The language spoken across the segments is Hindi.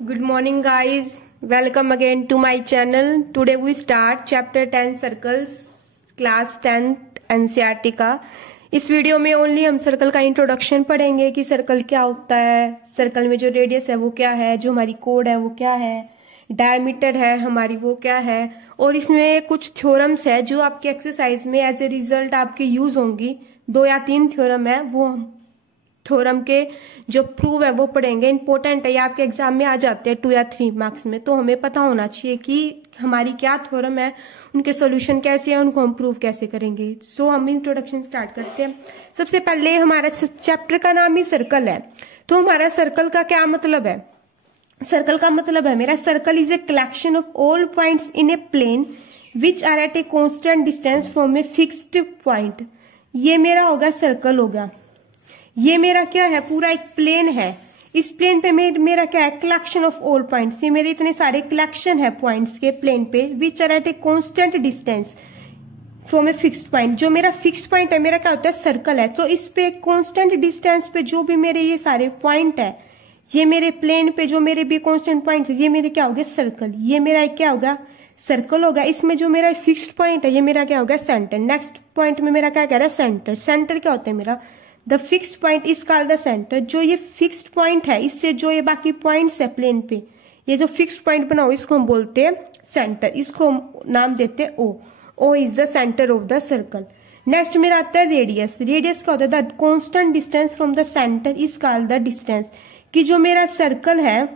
Good morning guys, welcome again to my channel. Today we start chapter 10 circles, class 10th NCERT का। इस वीडियो में ओनली हम सर्कल का इंट्रोडक्शन पढ़ेंगे कि सर्कल क्या होता है, सर्कल में जो रेडियस है वो क्या है, जो हमारी कोड है वो क्या है, डायमीटर है हमारी वो क्या है, और इसमें कुछ थ्योरम्स है जो आपके एक्सरसाइज में एज ए रिजल्ट आपके यूज होंगी। 2 या 3 थ्योरम है, वो हम थ्योरम के जो प्रूव है वो पढ़ेंगे। इंपॉर्टेंट है, ये आपके एग्जाम में आ जाते हैं 2 या 3 मार्क्स में, तो हमें पता होना चाहिए कि हमारी क्या थ्योरम है, उनके सॉल्यूशन कैसे है, उनको हम प्रूव कैसे करेंगे। सो हम इंट्रोडक्शन स्टार्ट करते हैं। सबसे पहले हमारा चैप्टर का नाम ही सर्कल है, तो हमारा सर्कल का क्या मतलब है? सर्कल का मतलब है मेरा circle is a collection of all points in a plane which are at a constant distance from a fixed point. ये मेरा होगा सर्कल होगा। ये मेरा क्या है? पूरा एक प्लेन है। इस प्लेन पे मेरा क्या है? Collection of all points. ये मेरे इतने सारे कलेक्शन है पॉइंट्स के प्लेन पे which are at a constant distance from a fixed point. जो मेरा फिक्स्ड पॉइंट है मेरा क्या होता है? सर्कल है। तो इस पे कॉन्स्टेंट डिस्टेंस पे जो भी मेरे ये सारे पॉइंट है, ये मेरे प्लेन पे जो मेरे भी कॉन्स्टेंट पॉइंट है, ये मेरे क्या होगा? सर्कल। ये मेरा क्या होगा? सर्कल होगा। इसमें जो मेरा फिक्स्ड पॉइंट है ये मेरा क्या होगा? सेंटर। नेक्स्ट पॉइंट में मेरा क्या कह रहा है? सेंटर। सेंटर क्या होता है मेरा? The fixed point is called the centre. जो ये फिक्स्ड पॉइंट है, इससे जो ये बाकी पॉइंट्स है प्लेन पे, ये जो फिक्स्ड पॉइंट बना हो इसको हम बोलते हैं सेंटर। इसको हम नाम देते हैं O. O is the centre of the circle. Next मेरा आता है रेडियस। रेडियस क्या होता है? The constant distance from the centre is called the distance. कि जो मेरा सर्कल है,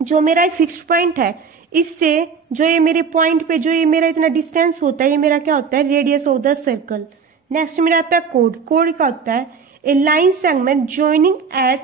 जो मेरा फिक्स्ड पॉइंट है, इससे जो ये मेरे पॉइंट पे जो ये मेरा इतना डिस्टेंस होता है, ये मेरा क्या होता है? Radius of the circle. Next मेरा आता है कोड। कोड क्या होता है? A line segment joining at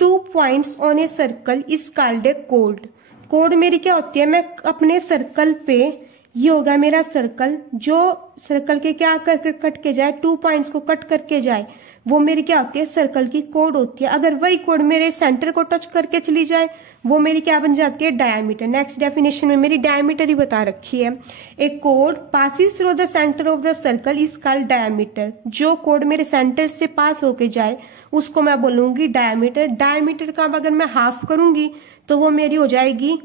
2 points on a circle is called a कोड। कोड मेरी क्या होती है? मैं अपने सर्कल पे, ये होगा मेरा सर्कल, जो सर्कल के क्या कर कट के जाए, 2 पॉइंट्स को कट करके जाए, वो मेरी क्या होती है? सर्कल की कोड होती है। अगर वही कोड मेरे सेंटर को टच करके चली जाए, वो मेरी क्या बन जाती है? डायमीटर। नेक्स्ट डेफिनेशन में मेरी डायमीटर ही बता रखी है। ए कोड passes through the centre of the circle is called diameter. जो कोड मेरे सेंटर से पास होके जाए उसको मैं बोलूंगी डायमीटर। डायमीटर का अगर मैं हाफ करूंगी तो वो मेरी हो जाएगी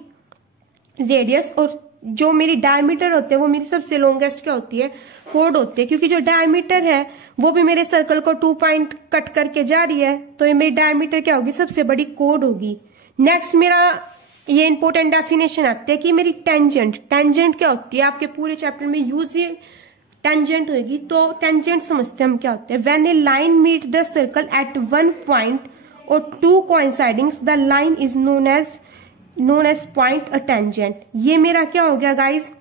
रेडियस। और जो मेरी डायमीटर होते हैं वो मेरी सबसे लॉन्गेस्ट क्या होती है? कोड होती है। क्योंकि जो डायमीटर है वो भी मेरे सर्कल को 2 पॉइंट कट करके जा रही है, तो ये मेरी डायमीटर क्या होगी? सबसे बड़ी कोड होगी। नेक्स्ट मेरा ये इंपॉर्टेंट डेफिनेशन आती है कि मेरी टेंजेंट। टेंजेंट क्या होती है? आपके पूरे चैप्टर में यूज ये टेंजेंट होगी, तो टेंजेंट समझते हैं हम क्या होते हैं। When a line meet the circle at 1 point और 2 coincidings the line is known as point a tangent. ये मेरा क्या हो गया गाइस?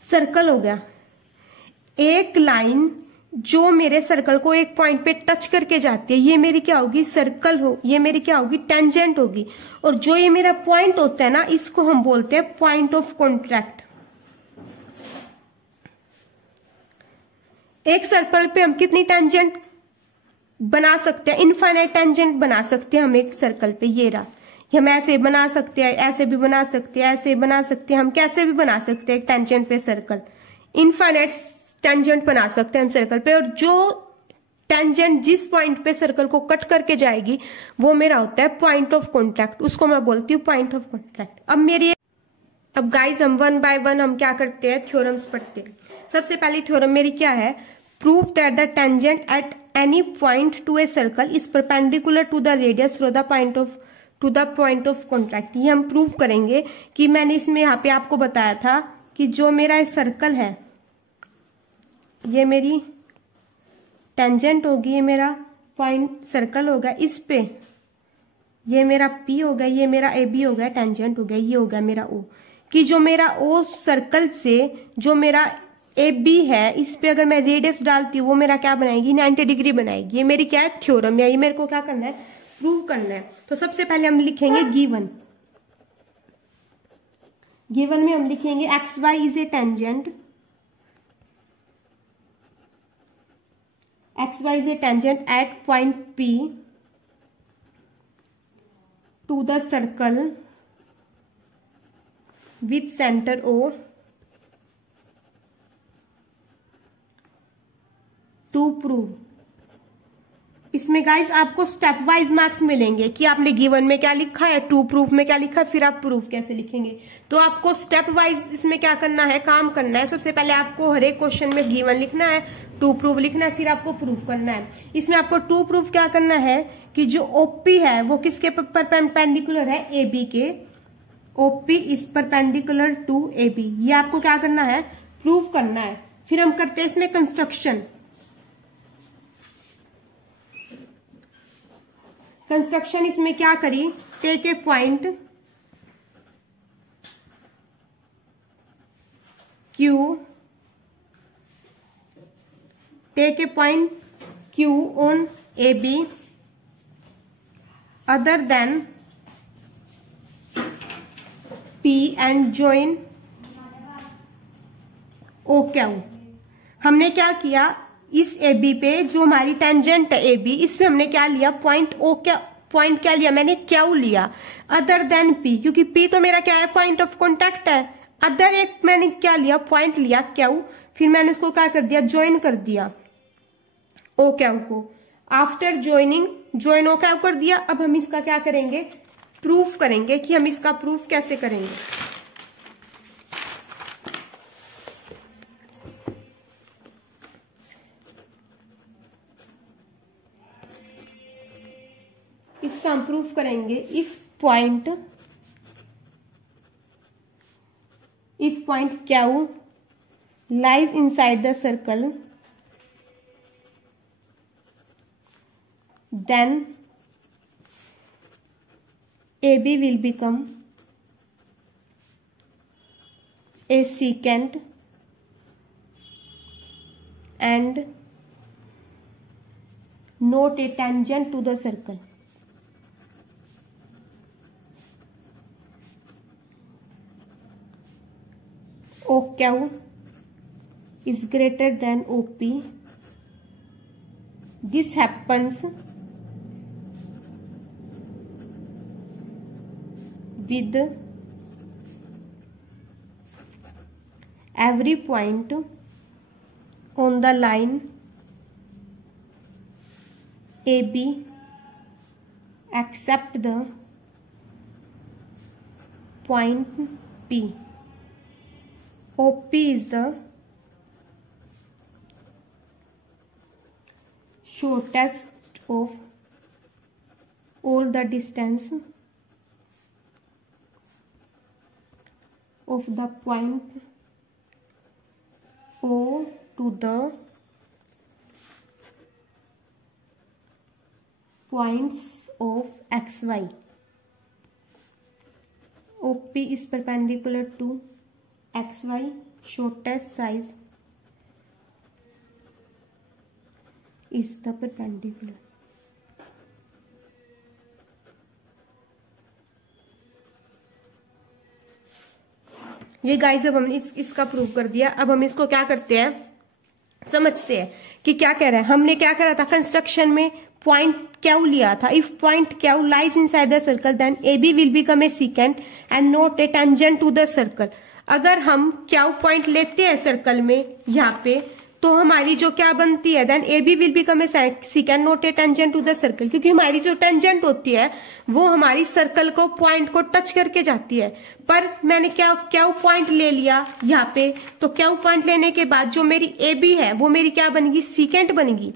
सर्कल हो गया। एक लाइन जो मेरे सर्कल को एक पॉइंट पे टच करके जाती है, ये मेरी क्या होगी? सर्कल हो। ये मेरी क्या होगी? टेंजेंट होगी। और जो ये मेरा पॉइंट होता है ना, इसको हम बोलते हैं पॉइंट ऑफ कॉन्ट्रैक्ट। एक सर्कल पे हम कितनी टेंजेंट बना सकते हैं? इनफाइनाइट टेंजेंट बना सकते हैं हम एक सर्कल पे। ये रहा, हम ऐसे बना सकते हैं, ऐसे भी बना सकते हैं, ऐसे बना सकते हैं, हम कैसे भी बना सकते हैं एक टेंजेंट पे सर्कल। इनफाइनाइट टेंजेंट बना सकते हैं हम सर्कल पे। और जो टेंजेंट जिस पॉइंट पे सर्कल को कट करके जाएगी वो मेरा होता है पॉइंट ऑफ कॉन्टैक्ट। उसको मैं बोलती हूँ पॉइंट ऑफ कॉन्टैक्ट। अब गाइज हम 1 बाय 1 हम क्या करते हैं? थ्योरम्स पढ़ते हैं। सबसे पहली थ्योरम मेरी क्या है? Prove that the tangent at any point to a circle is perpendicular to the radius through the point of contact. ये हम प्रूव करेंगे कि मैंने इसमें यहाँ पे आपको बताया था कि जो मेरा सर्कल है, ये मेरी टेंजेंट होगी, ये मेरा पॉइंट सर्कल होगा। इस पे ये मेरा P होगा, ये मेरा AB होगा, टेंजेंट हो गया, ये होगा मेरा O। कि जो मेरा O सर्कल से जो मेरा AB है, इस पे अगर मैं रेडियस डालती हूँ वो मेरा क्या बनाएगी? 90 डिग्री बनाएगी। ये मेरी क्या है? थ्योरम। या ये मेरे को क्या करना है? प्रूव करना है। तो सबसे पहले हम लिखेंगे गिवन। गिवन में हम लिखेंगे XY is a tangent. XY is a tangent at point P to the circle with center O to prove। इसमें इसमें गाइज आपको स्टेप वाइज मार्क्स मिलेंगे कि आपने गिवन में क्या लिखा है, टू प्रूफ में क्या लिखा है, फिर आप प्रूफ कैसे लिखेंगे। तो आपको स्टेप वाइज इसमें क्या करना है, काम करना है। सबसे पहले आपको हर एक क्वेश्चन में गिवन लिखना है, टू प्रूफ लिखना है, फिर आपको प्रूफ करना है। इसमें आपको टू प्रूफ क्या करना है कि जो ओपी है वो किसके परपेंडिकुलर है, एबी के। OP is perpendicular to AB, ये आपको क्या करना है, प्रूफ करना है। फिर हम करते हैं इसमें कंस्ट्रक्शन। कंस्ट्रक्शन इसमें क्या करी, take a point Q, take a point Q on AB other than P and join OQ। हमने क्या किया, इस AB पे जो हमारी टेंजेंट है AB, इसमें हमने क्या लिया, पॉइंट OQ, पॉइंट क्या लिया मैंने, Q लिया, अदर देन P, क्योंकि P तो मेरा क्या है, पॉइंट ऑफ कॉन्टेक्ट है। अदर एक मैंने क्या लिया, पॉइंट लिया Q, फिर मैंने उसको क्या कर दिया, ज्वाइन कर दिया OQ को। आफ्टर ज्वाइनिंग, ज्वाइन OQ कर दिया। अब हम इसका क्या करेंगे, प्रूफ करेंगे कि हम इसका प्रूफ कैसे करेंगे। इसका हम प्रूफ करेंगे if point Q lies inside the circle, then AB will become a secant and not a tangent to the circle। OQ is greater than OP. This happens with every point on the line AB except the point P। OP is the shortest of all the distance of the point O to the points of XY। OP is perpendicular to XY, shortest size is the perpendicular। ये गाइस अब हमने इसका प्रूव कर दिया। अब हम इसको क्या करते हैं, समझते हैं कि क्या कह रहा है। हमने क्या करा था, कंस्ट्रक्शन में पॉइंट Q लिया था। If point Q lies inside the circle then AB will become a secant and not a tangent to the circle. अगर हम Q पॉइंट लेते हैं सर्कल में यहाँ पे, तो हमारी जो क्या बनती है, then AB will become a secant not a tangent to the circle, क्योंकि हमारी जो टेंजेंट होती है वो हमारी सर्कल को, पॉइंट को टच करके जाती है। पर मैंने क्या Q पॉइंट ले लिया यहाँ पे, तो Q पॉइंट लेने के बाद जो मेरी AB है वो मेरी क्या बनेगी, सेकेंट बनेगी,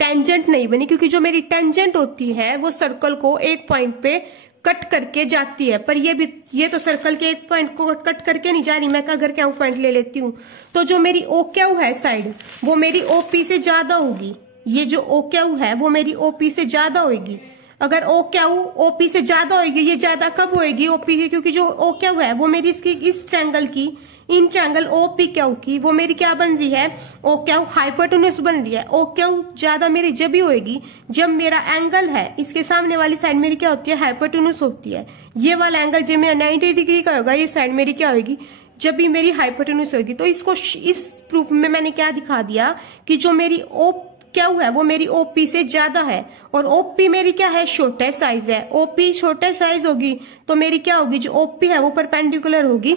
टेंजेंट नहीं बनी, क्योंकि जो मेरी टेंजेंट होती है वो सर्कल को एक पॉइंट पे कट करके जाती है। पर ये तो सर्कल के एक पॉइंट को कट करके नहीं जा रही। मैं अगर Q पॉइंट ले लेती हूँ तो जो मेरी OQ है साइड, वो मेरी OP से ज्यादा होगी। ये जो OQ है वो मेरी OP से ज्यादा होगी। अगर OQ OP से ज्यादा होगी, ये ज्यादा कब होगी OP की, क्योंकि जो OQ है वो मेरी इसकी इस ट्रायंगल की, इन ट्रायंगल OPQ की, वो मेरी क्या बन रही है, OQ हाइपोटेन्यूज बन रही है। OQ ज्यादा मेरी जब ही होगी जब मेरा एंगल है इसके सामने वाली साइड मेरी क्या होती है, हाइपोटेन्यूज होती है। ये वाला एंगल जब मेरा 90 डिग्री का होगा, ये साइड मेरी क्या होगी, जब भी मेरी हाइपोटेन्यूज होगी। तो इसको इस प्रूफ में मैंने क्या दिखा दिया कि जो मेरी OQ है वो मेरी OP से ज्यादा है, और OP मेरी क्या है, शॉर्टेस्ट साइज है। OP शॉर्टेस्ट साइज होगी तो मेरी क्या होगी, जो OP है वो परपेंडिकुलर होगी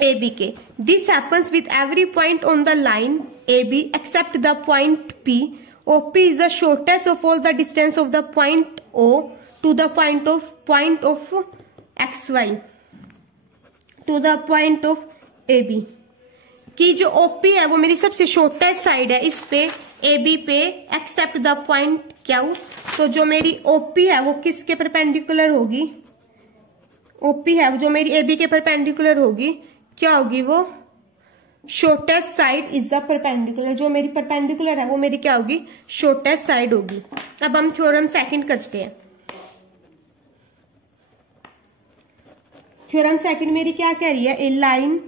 AB के। This happens with every point on the line AB except the point P। OP is the shortest of all the distance of the point O to the point of XY to the point of AB, कि जो OP है वो मेरी सबसे शॉर्टेस्ट साइड है इस पे AB पे एक्सेप्ट द पॉइंट Q। तो जो मेरी OP है वो किसके परपेंडिकुलर होगी? OP है जो मेरी AB के परपेंडिकुलर होगी, क्या होगी वो? Shortest side is the perpendicular. जो मेरी परपेंडिकुलर है वो मेरी क्या होगी? शॉर्टेस्ट साइड होगी। अब हम थ्योरम सेकंड करते हैं। थ्योरम सेकंड मेरी क्या कह रही है? A line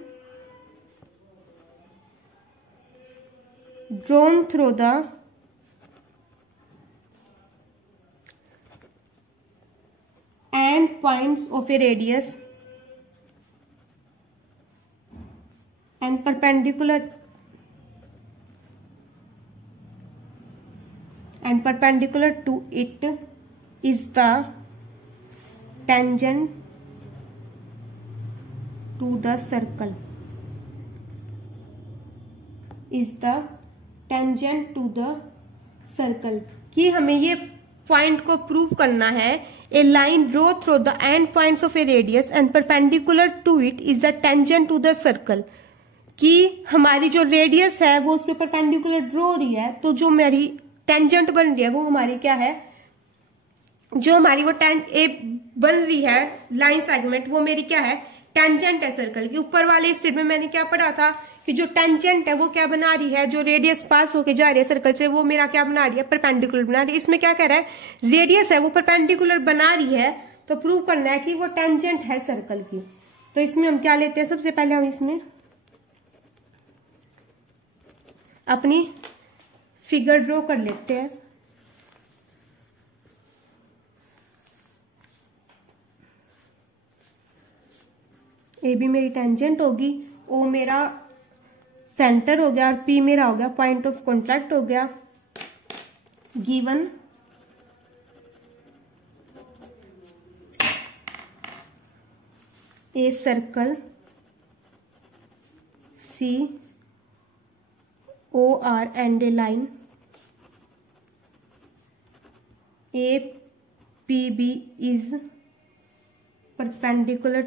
drawn through the end points of a radius and perpendicular to it is the tangent to the circle, is the tangent to the circle. कि हमें ये पॉइंट को प्रूव करना है। A line draw through the end points of a radius and perpendicular to it is the tangent to the circle. कि हमारी जो रेडियस है वो उस पर परपेंडिकुलर ड्रॉ हो रही है, तो जो मेरी टेंजेंट बन रही है वो हमारी क्या है? जो हमारी वो बन रही है लाइन सेगमेंट, वो मेरी क्या है? टेंजेंट है सर्कल की। ऊपर वाले स्टेट में मैंने क्या पढ़ा था कि जो टेंजेंट है वो क्या बना रही है? जो रेडियस पास होके जा रही है सर्कल से वो मेरा क्या बना रही है? परपेंडिकुलर बना रही है। इसमें क्या कह रहा है? रेडियस है वो परपेंडिकुलर बना रही है, तो प्रूव करना है कि वो टेंजेंट है सर्कल की। तो इसमें हम क्या लेते हैं? सबसे पहले हम इसमें अपनी फिगर ड्रॉ कर लेते हैं। ए बी मेरी टेंजेंट होगी, ओ मेरा सेंटर हो गया और पी मेरा हो गया पॉइंट ऑफ कॉन्टैक्ट हो गया। Given a circle C O R and a line A P B is perpendicular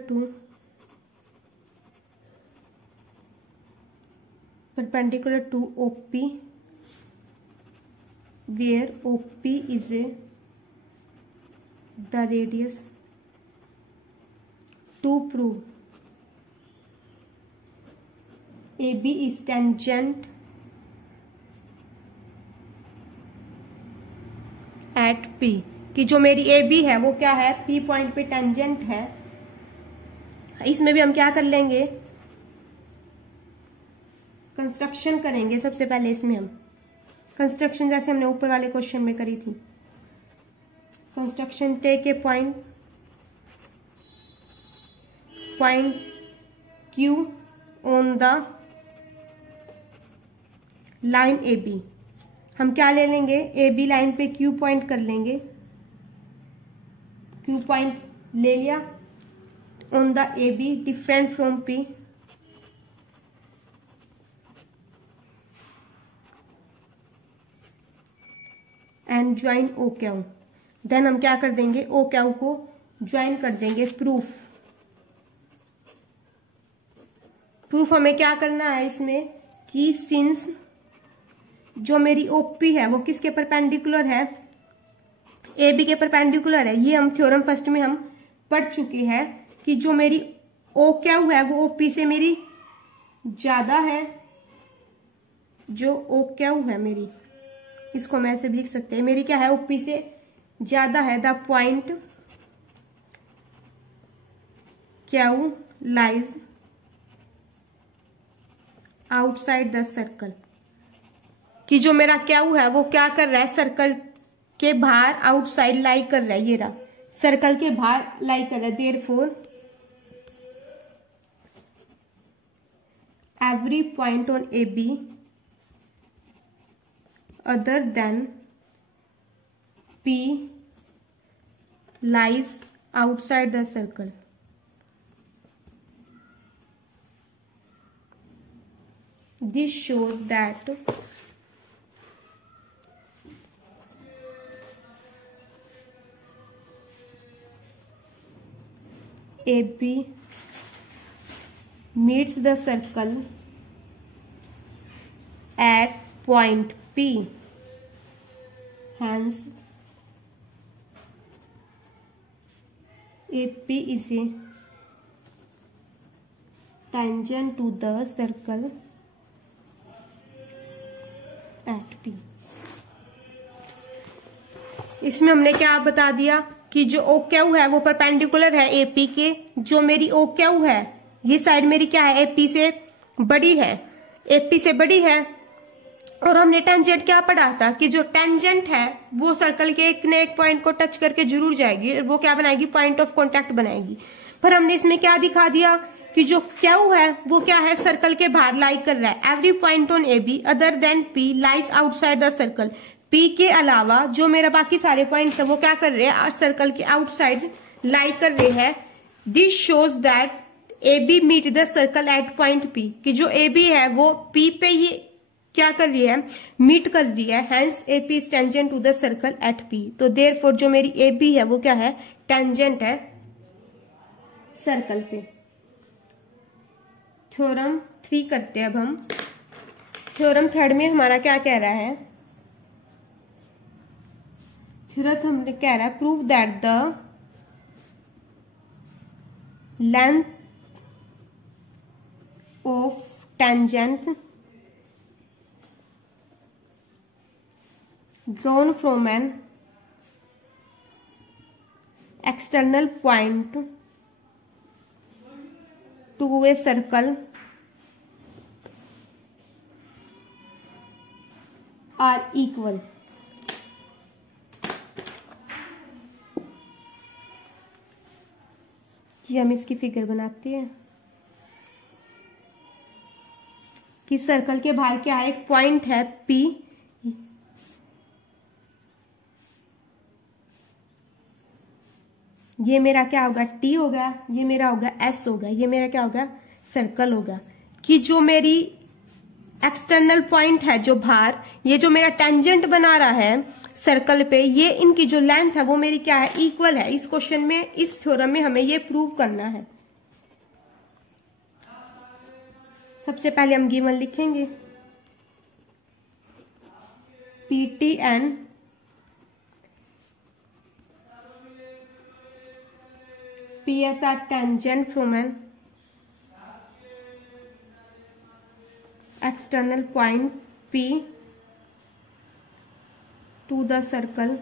to OP, where OP is the radius, to prove AB is tangent at P, कि जो मेरी AB है वो क्या है? P पॉइंट पे टेंजेंट है। इसमें भी हम क्या कर लेंगे? कंस्ट्रक्शन करेंगे। सबसे पहले इसमें हम कंस्ट्रक्शन जैसे हमने ऊपर वाले क्वेश्चन में करी थी। Construction take a point Q on the line AB। हम क्या ले लेंगे? AB लाइन पे Q पॉइंट कर लेंगे। Q पॉइंट ले लिया on the AB different from P। And join O Q. Then हम क्या कर देंगे? ओ क्यू को ज्वाइन कर देंगे। प्रूफ हमें क्या करना है इसमें कि सिंस जो मेरी ओपी है वो किसके परपेंडिकुलर है? ए बी के परपेंडिकुलर है। ये हम थ्योरम फर्स्ट में हम पढ़ चुके हैं कि जो मेरी ओ क्यू है वो ओपी से मेरी ज्यादा है। जो ओ क्यू है मेरी, इसको हम ऐसे भी लिख सकते हैं, मेरी क्या है? ओपी से ज्यादा है। The point Q lies outside the circle, कि जो मेरा क्यू है वो क्या कर रहा है? सर्कल के बाहर आउटसाइड लाई कर रहा है। ये रहा, सर्कल के बाहर लाई कर रहा है। Therefore every point on A B other than P lies outside the circle. This shows that AB meets the circle at point P. Hence, AP is a tangent to the circle at P. इसमें हमने क्या बता दिया कि जो OQ है वो परपेंडिकुलर है AP के। जो मेरी OQ है ये साइड मेरी क्या है, AP से बड़ी है, AP से बड़ी है। और हमने टेंजेंट क्या पढ़ा था कि जो टेंजेंट है वो सर्कल के एक न एक पॉइंट को टच करके जरूर जाएगी और वो क्या बनाएगी, पॉइंट ऑफ कांटेक्ट बनाएगी। पर हमने इसमें क्या दिखा दिया कि जो Q है वो क्या है, सर्कल के बाहर लाई कर रहा है। Every point on AB other than P lies outside the circle. P के अलावा जो मेरा बाकी सारे पॉइंट है वो क्या कर रहे हैं, सर्कल के आउटसाइड लाई कर रहे हैं। This shows that AB meet the circle at point P, कि जो AB है वो P पे ही क्या कर रही है, मीट कर रही है। Hence AP is tangent to the circle at P। तो देयरफॉर जो मेरी AB है वो क्या है, टेंजेंट है सर्कल पे। थ्योरम 3 करते हैं अब हम। थ्योरम 3 में हमारा क्या कह रहा है, थ्योरम हमने कह रहा है prove that the length of tangent drawn from an external point to a circle are equal। जी हम इसकी फिगर बनाते हैं कि सर्कल के बाहर क्या है, एक पॉइंट है P। ये मेरा क्या होगा, T होगा, ये मेरा होगा S होगा, ये मेरा क्या होगा, सर्कल होगा। कि जो मेरी एक्सटर्नल पॉइंट है जो बाहर, ये जो मेरा टेंजेंट बना रहा है सर्कल पे, ये इनकी जो लेंथ है वो मेरी क्या है, इक्वल है। इस क्वेश्चन में, इस थ्योरम में हमें ये प्रूव करना है। सबसे पहले हम गिवन लिखेंगे PT and PS are tangent from an external point P to the circle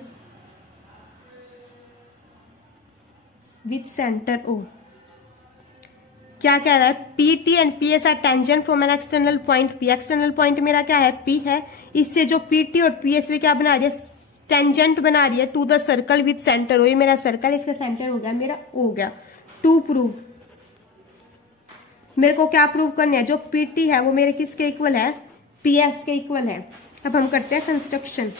with center O। क्या कह रहा है, PT and PS are tangent from an external point P। External point मेरा क्या है, P है। इससे जो PT और PS में क्या बना रही है, टेंजेंट बना रही है to the circle with centre O. ये मेरा सर्कल, इसका सेंटर हो गया मेरा O हो गया। टू प्रूव, मेरे को क्या प्रूव करना है, जो PT है वो मेरे किसके इक्वल है, PS के इक्वल है। अब हम करते हैं construction.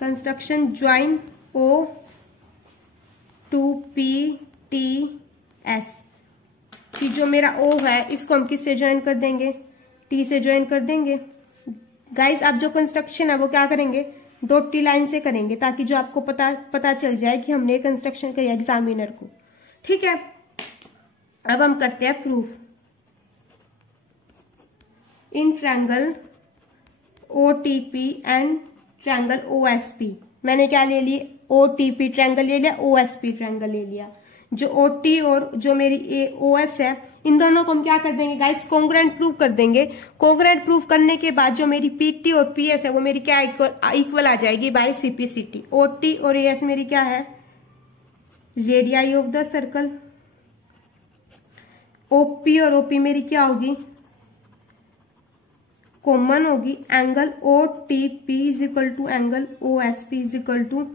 Construction join O to PTS। कि जो मेरा O है इसको हम किससे ज्वाइन कर देंगे, T से ज्वाइन कर देंगे। गाइस आप जो कंस्ट्रक्शन है वो क्या करेंगे, डॉटी लाइन से करेंगे, ताकि जो आपको पता चल जाए कि हमने कंस्ट्रक्शन किया एग्जामिनर को। ठीक है, अब हम करते हैं proof. In triangle OTP and triangle OSP, मैंने क्या ले लिया, OTP ट्रायंगल ले लिया, OSP ट्रायंगल ले लिया। जो OT और जो मेरी OS है, इन दोनों को हम क्या कर देंगे गाइस, कॉन्ग्रुएंट प्रूव कर देंगे। कॉन्ग्रुएंट प्रूव करने के बाद जो मेरी PT और PS है वो मेरी क्या इक्वल आ जाएगी बाय CPCT। OT और AS मेरी क्या है, radii of the circle. OP और OP मेरी क्या होगी, कॉमन होगी। Angle OTP is equal to angle OSP is equal to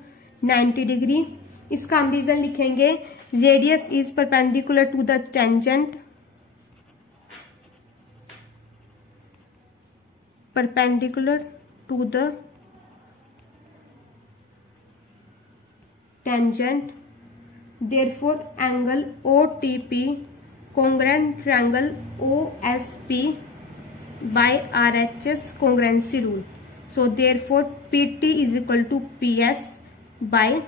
90 degree. इसका हम रीजन लिखेंगे, radius is perpendicular to the tangent, perpendicular to the tangent, therefore angle OTP congruent triangle OSP by RHS congruency rule. So therefore PT is equal to PS by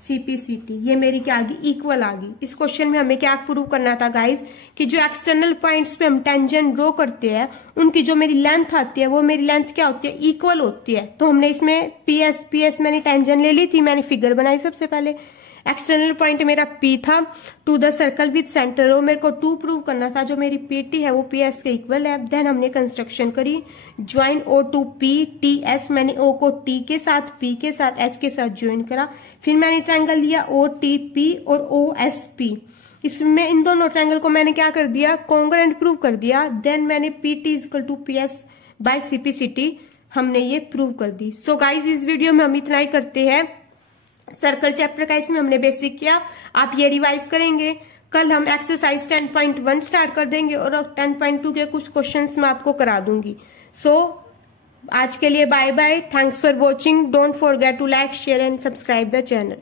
CPCT, ये मेरी क्या आ गई, इक्वल आ गई। इस क्वेश्चन में हमें क्या प्रूव करना था गाइज कि जो एक्सटर्नल पॉइंट्स पे हम टेंजेंट ड्रॉ करते हैं उनकी जो मेरी लेंथ आती है वो मेरी लेंथ क्या होती है, इक्वल होती है। तो हमने इसमें PS मैंने टेंजेंट ले ली थी, मैंने फिगर बनाई सबसे पहले। एक्सटर्नल पॉइंट मेरा P था, to the circle with centre O, मेरे को 2 प्रूव करना था। जो मेरी PT है वो PS के इक्वल है। देन हमने कंस्ट्रक्शन करी, join O to P TS, मैंने O को T के साथ, P के साथ, S के साथ ज्वाइन करा। फिर मैंने ट्रायंगल लिया OTP और OSP, इसमें इन दोनों ट्रायंगल को मैंने क्या कर दिया, कॉन्ग्रुएंट प्रूव कर दिया। देन मैंने PT equal to PS by CPCT हमने ये प्रूव कर दी। सो गाइज इस वीडियो में हम इतना ही करते हैं। सर्कल चैप्टर का इसमें हमने बेसिक किया, आप ये रिवाइज करेंगे। कल हम एक्सरसाइज 10.1 स्टार्ट कर देंगे और 10.2 के कुछ क्वेश्चंस मैं आपको करा दूंगी। सो आज के लिए bye bye, thanks for watching, don't forget to like share and subscribe the channel.